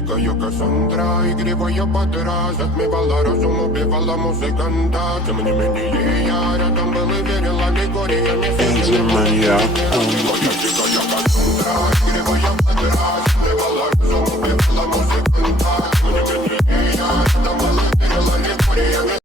Дикая Кассандра, игривая подра, затмевала разум, убивала музыканта. Тем не менее я рядом был и верил аллегориями. Энди Маньяк. Дикая Кассандра.